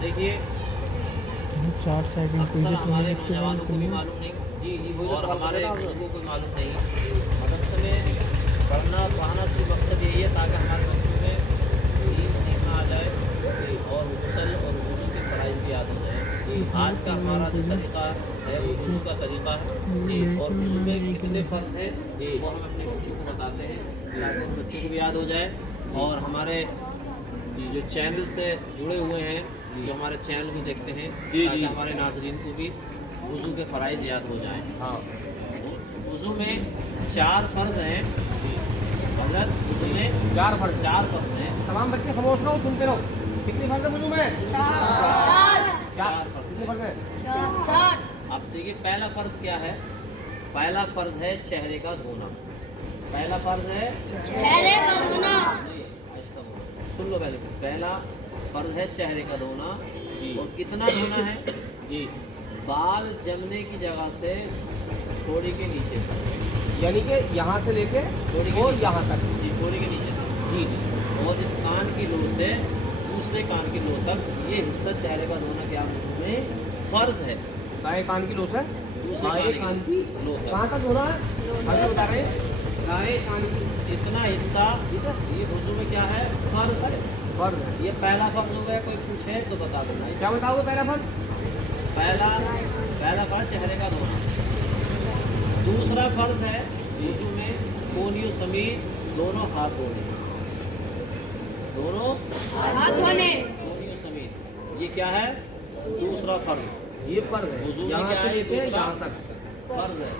देखिए 4 सेकंड कोई अक्सर भी हमारे नौजवानों को भी मालूम नहीं और हमारे बुजुर्गों को मालूम नहीं। मदरसे में पढ़ना पढ़ाना सिर्फ मकसद यही है ताकि हमारे बच्चों में दीन सीखना आ जाए और गुसल और वुज़ू की फराइज़ भी याद हो जाए। आज का हमारा जो तरीक़ा है वो वुज़ू का तरीक़ा है और वुज़ू में कितने फ़र्ज़ हैं वो हम अपने बच्चों को बताते हैं ताकि उन बच्चों को भी याद हो जाए। और हमारे जो चैनल से जुड़े हुए हैं जो हमारे चैनल को देखते हैं ताकि हमारे नाज़रीन को भी वुज़ू के फ़राइज़ याद हो जाएं। हाँ, वुज़ू में 4 फ़र्ज़ हैं हज़रत। वुज़ू में 4 फ़र्ज़ हैं। तमाम बच्चे खामोश रहो, सुनते रहो। कितनी फर्ज है वुज़ू में? 4 फर्ज है। अब देखिए पहला फ़र्ज़ क्या है। पहला फ़र्ज़ है चेहरे का धोना। पहला फ़र्ज़ है चेहरे का धोना। सुन लो पहला फ़र्ज़ है चेहरे का धोना। और कितना धोना है जी? बाल जमने की जगह से थोड़ी के नीचे तक, यानी कि यहाँ से लेके थोड़ी और यहाँ तक। जी थोड़ी के नीचे तक जी। और इस कान की लो से दूसरे कान की लो तक ये हिस्सा चेहरे का धोना क्या में फ़र्ज़ है। दाएं कान की लो से दूसरे बाएं कान की लो तक कहाँ तक धोना है? आगे बता रहे हैं, दाएं कान की इतना हिस्सा ये वुज़ू में क्या है? फ़र्ज़ है। फर्ज है। ये पहला फ़र्ज़ हो गया। कोई पूछे तो बता देना। क्या बताओगे पहला फर्ज? पहला फ़र्ज़ चेहरे का धोना। दूसरा फ़र्ज़ है वुज़ू में कोहनियों समेत दोनों हाथ धोने। दोनों हाथ धोने। कोहनियों समेत ये क्या है? दूसरा फ़र्ज़। ये फर्ज है, वुज़ू में यहाँ क्या से है? लेके दूसरा यहाँ तक। फ़र्ज़ है।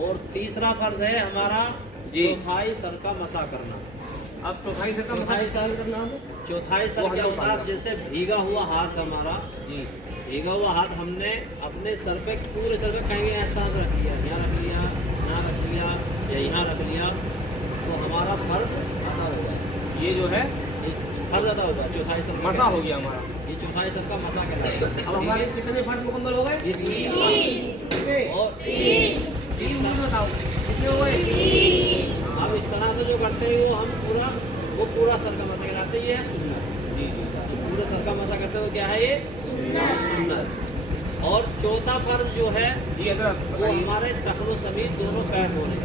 और तीसरा फ़र्ज़ है हमारा चौथाई सर का मसा करना। अब चौथाई से कम चौथाई सर करना है। चौथाई सर क्या होता है? जैसे भीगा हुआ हाथ हमारा जी, भीगा हुआ हाथ हमने अपने सर पे पूरे सर पे कहेंगे इस तरह से रख लिया, यहाँ रख लिया, यहाँ रख लिया या यहाँ रख लिया तो हमारा फ़र्ज़ अदा होगा। ये जो है ये फ़र्ज़ अदा होगा। चौथाई सर मसा हो गया हमारा। ये चौथाई सर का मसा कहलाएगा। अब हमारे कितने फर्ज मुकम्मल हो गए? ये 3 कितने? और 3 बताओ कितने हो गए? अब इस तरह से जो करते हैं वो पूरा सर का मसा कहलाते हैं। ये है सुन्नत। जी, पूरे सर का मसा करते हुए क्या है? ये सुन्नत। और चौथा फ़र्ज़ जो है जी हज़रत वो हमारे टखनों समेत दोनों पैर धोने।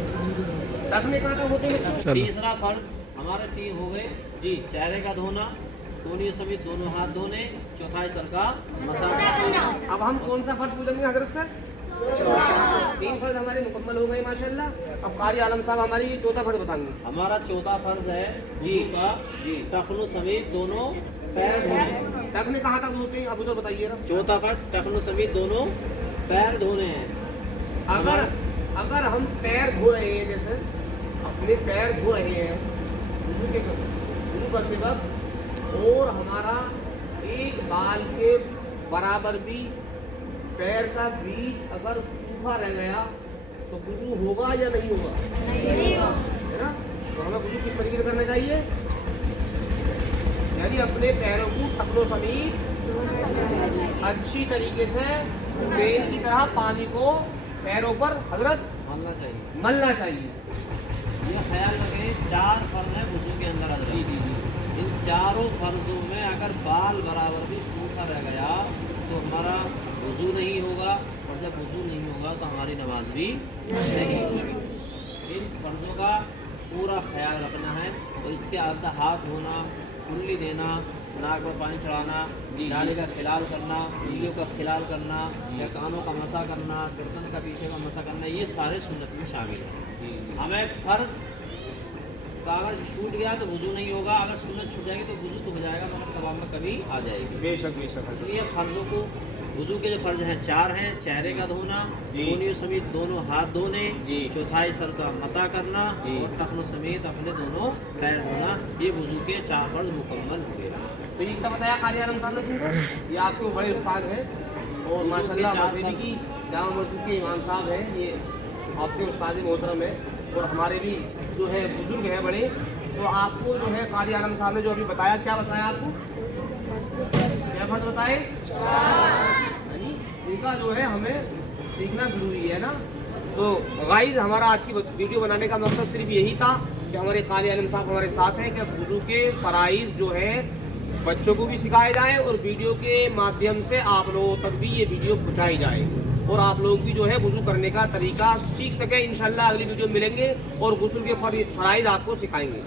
रखने कहाँ तक होते हैं? तीसरा फ़र्ज़ हमारे 3 हो गए जी। चेहरे का धोना, कोहनियों समेत दोनों हाथ धोने, चौथाई सर का मसा करना। अब हम कौन सा फर्ज पूछेंगे हजरत सर? 3 फर्ज हमारे मुकम्मल हो गए माशाल्लाह। अब कारी आलम साहब हमारी ये चौथा फर्ज बताएंगे। हमारा चौथा फ़र्ज़ है वुज़ू का टखनों समेत दोनों पैर धोने। रखने कहाँ तक होते हैं? अब उधर बताइए ना। चौथा फ़र्ज़ टखनों समेत दोनों पैर धोने हैं। अगर हम पैर धो रहे हैं, जैसे अपने पैर धो रहे हैं वुज़ू करते वक्त और हमारा एक बाल के बराबर भी पैर का बीच अगर सूखा रह गया तो वुज़ू होगा या नहीं होगा? नहीं होगा। है ना? तो हमें वुज़ू किस तरीके से करना चाहिए? यानी अपने पैरों को टखनों समेत अच्छी तरीके से तेल की तरह पानी को पैरों पर हजरत मानना चाहिए। मलना चाहिए। ये ख्याल रखें 4 फ़र्ज़ हैं वुज़ू के अंदर हज़रत। इन चारों फ़र्ज़ों में अगर बाल बराबर भी सूखा रह गया तो हमारा वुज़ू नहीं होगा और जब वुज़ू नहीं होगा तो हमारी नमाज भी नहीं होगी। इन फ़र्ज़ों का पूरा ख्याल रखना है और इसके आगे हाथ धोना, कुल्ली देना, नाक पर पानी चढ़ाना, नाली का खिलाल करना, उंगलियों का खिलाल करना या कानों का मसा करना, गर्दन का पीछे का मसा करना, ये सारे सुन्नत में शामिल हैं। हमें फ़र्ज़ का अगर छूट गया तो वुज़ू नहीं होगा, अगर सुन्नत छूट जाएगी तो वुज़ू तो हो जाएगा मगर सवाब में कभी आ जाएगी। बेशक बेशक। इसलिए फ़र्ज़ों को वुज़ू के जो फ़र्ज़ हैं 4 हैं। चेहरे का धोना, कोहनियों समेत दोनों हाथ धोने, चौथाई सर का मसा करना और टखनों समेत अपने दोनों पैर धोना। ये वुज़ू के 4 फ़र्ज़ मुकम्मल हो गए। तो ये क्या बताया कारी आलम साहब ने तुमको? ये आपके बड़े उस्ताद हैं और माशाल्लाह मसीदी की जामा मस्जिद के इमाम साहब हैं। ये आपके उस्ताद मोहतरम है और हमारे भी जो है बुजुर्ग हैं बड़े। तो आपको जो है कारी आलम साहब ने जो अभी बताया, क्या बताया आपको? क्या फर्ज बताए? इनका जो है हमें सीखना जरूरी है ना। तो गाइस हमारा आज की वीडियो बनाने का मकसद सिर्फ यही था कि کہ ہمارے قاری عالم صاحب ہمارے ساتھ ہیں کہ وضو کے فرائض جو ہے بچوں کو بھی سکھائے جائیں اور ویڈیو کے مادھیم سے آپ لوگوں تک بھی یہ ویڈیو پہنچائی جائے اور آپ لوگ بھی جو ہے وضو کرنے کا طریقہ سیکھ سکیں. انشاءاللہ اگلی ویڈیو ملیں گے اور غسل کے فرائض آپ کو سکھائیں گے.